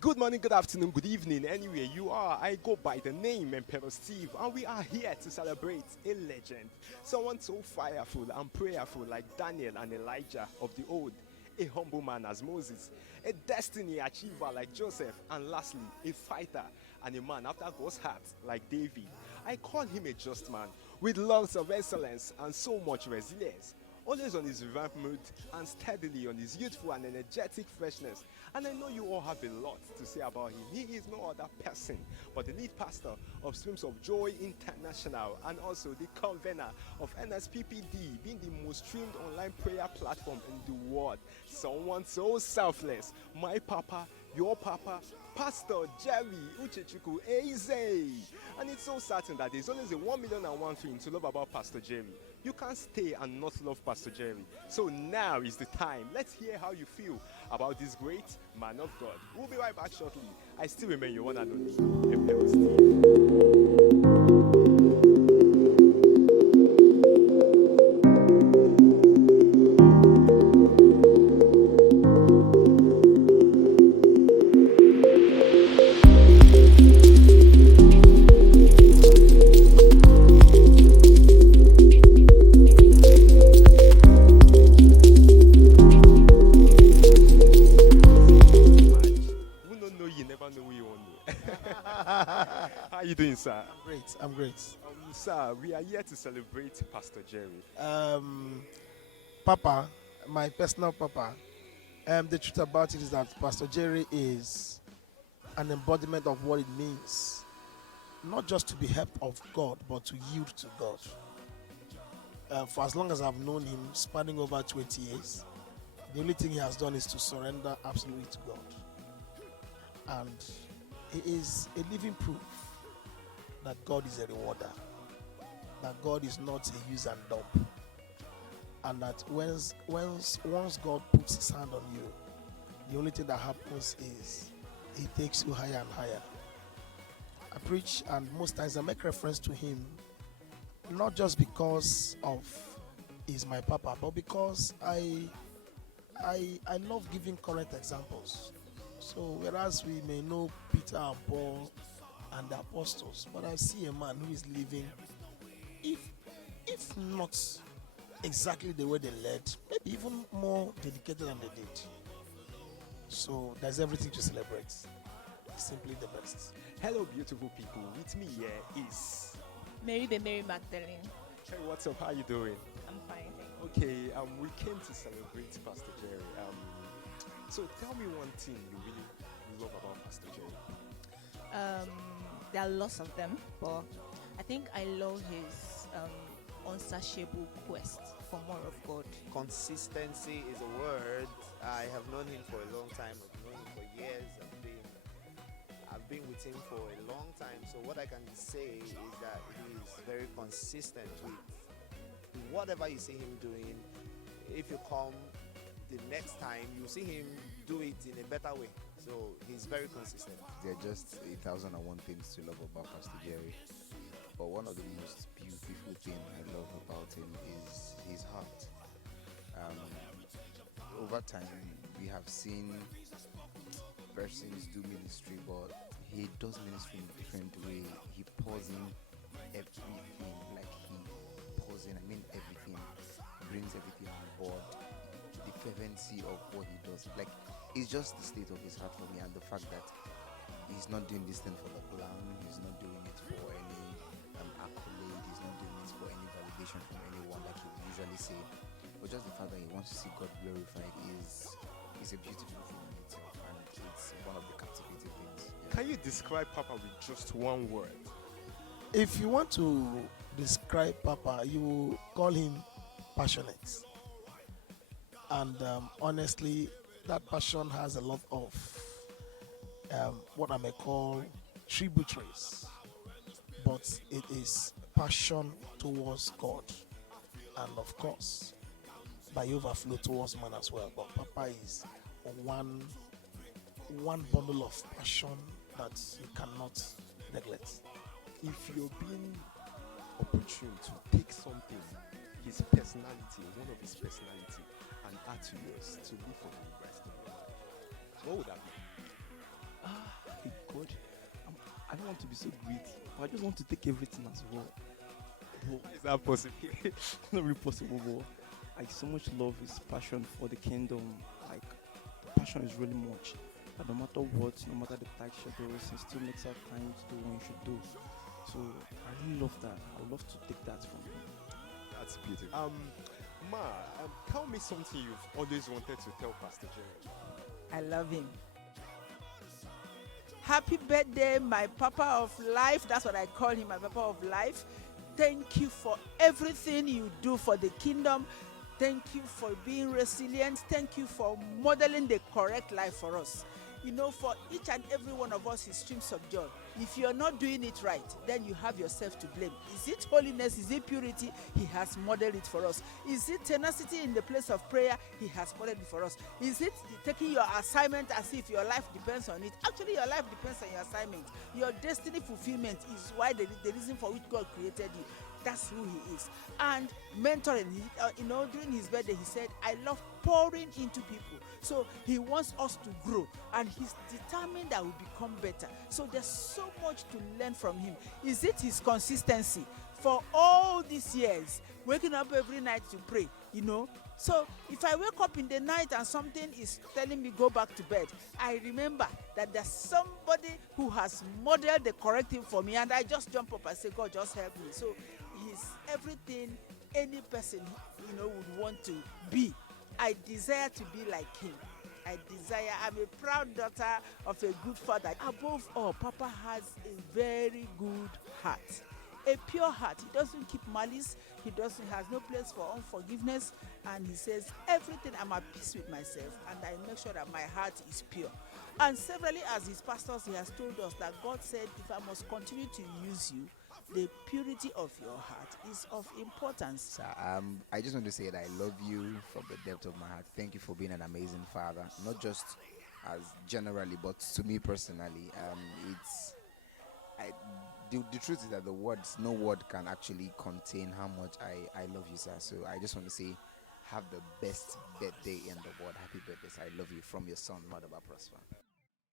Good morning, good afternoon, good evening, anywhere you are. I go by the name Emperor Steve, and we are here to celebrate a legend. Someone so fireful and prayerful like Daniel and Elijah of the old, a humble man as Moses, a destiny achiever like Joseph, and lastly, a fighter and a man after God's heart like David. I call him a just man with lots of excellence and so much resilience. Always on his revamped mood and steadily on his youthful and energetic freshness. And I know you all have a lot to say about him. He is no other person but the lead pastor of Streams of Joy International and also the convener of NSPPD, being the most streamed online prayer platform in the world. Someone so selfless, my papa, your papa, Pastor Jerry Eze. And it's so certain that there's always a 1,000,001 thing to love about Pastor Jerry. You can't stay and not love Pastor Jerry. So now is the time. Let's hear how you feel about this great man of God. We'll be right back shortly. I still remain your one and only Emperor Steve. How you doing, sir? I'm great. I'm great. Sir, we are here to celebrate Pastor Jerry. Papa, my personal papa. The truth about it is that Pastor Jerry is an embodiment of what it means, not just to be helped of God, but to yield to God. For as long as I've known him, spanning over 20 years, the only thing he has done is to surrender absolutely to God. And he is a living proof that God is a rewarder, that God is not a use and dump, and that once God puts his hand on you, the only thing that happens is he takes you higher and higher. I preach, and most times I make reference to him, not just because of he's my papa, but because I love giving current examples. So whereas we may know Peter and Paul and the apostles, but I see a man who is living, if not exactly the way they led, maybe even more dedicated than they did. So there's everything to celebrate. Simply the best. Hello, beautiful people. With me here is Mary the Mary Magdalene. Hey, what's up? How you doing? I'm fine, thank you. Okay, we came to celebrate Pastor Jerry. So tell me one thing you really love about Pastor Jerry. There are lots of them, but I think I love his unsatiable quest for more of God. Consistency is a word. I have known him for a long time. I've known him for years. I've been with him for a long time. So what I can say is that he is very consistent with whatever you see him doing. If you come the next time, you see him do it in a better way. So he's very consistent. There are just 1,001 things to love about Pastor Jerry. But one of the most beautiful things I love about him is his heart. Over time, we have seen persons do ministry, but he does ministry in a different way. He pours in everything, like he pours in, everything, brings everything on board. The fervency of what he does, like, it's just the state of his heart for me, and the fact that he's not doing this thing for the glam, he's not doing it for any accolade, he's not doing it for any validation from anyone like he would usually say, but just the fact that he wants to see God glorified is a beautiful thing in itself, and it's one of the captivating things. Yeah. Can you describe Papa with just one word? If you want to describe Papa, you call him passionate. And honestly, that passion has a lot of what I may call tributaries, but it is passion towards God, and of course, by overflow towards man as well. But Papa is one bundle of passion that you cannot neglect. If you're being opportune to take something, his personality, one of his personality, and add to yours to live for the rest of your life, what would that be? want to be so greedy. I just want to take everything as well. But Is that possible? it's not really possible. But I so much love his passion for the kingdom. Like the passion is really much. That no matter what, no matter the tight schedules, he still makes out time to do what he should do. So I really love that. I would love to take that from him. That's beautiful. Ma, tell me something you've always wanted to tell Pastor Jerry. I love him. Happy birthday, my papa of life. That's what I call him, my papa of life. Thank you for everything you do for the kingdom. Thank you for being resilient. Thank you for modeling the correct life for us. You know, for each and every one of us is streams of joy. If you're not doing it right, then you have yourself to blame. Is it holiness? Is it purity? He has modeled it for us. Is it tenacity in the place of prayer? He has modeled it for us. Is it taking your assignment as if your life depends on it? Actually, your life depends on your assignment. Your destiny fulfillment is why the reason for which God created you. That's who he is. And mentoring, during his birthday, he said, I love pouring into people. So he wants us to grow, and he's determined that we become better. So there's so much to learn from him. Is it his consistency for all these years, waking up every night to pray, So if I wake up in the night and something is telling me go back to bed, I remember that there's somebody who has modeled the correct thing for me, and I just jump up and say, God, just help me. So he's everything any person, would want to be. I desire to be like him. I'm a proud daughter of a good father. Above all, Papa has a very good heart. A pure heart. He doesn't keep malice. He has no place for unforgiveness. And he says, everything, I'm at peace with myself. And I make sure that my heart is pure. And severally, as his pastors, he has told us that God said, if I must continue to use you, the purity of your heart is of importance. So, I just want to say that I love you from the depth of my heart. Thank you for being an amazing father, not just as generally, but to me personally. The truth is that no word can actually contain how much I love you, sir. So I just want to say, have the best birthday in the world. Happy birthday, sir. I love you from your son, Mother Prosper.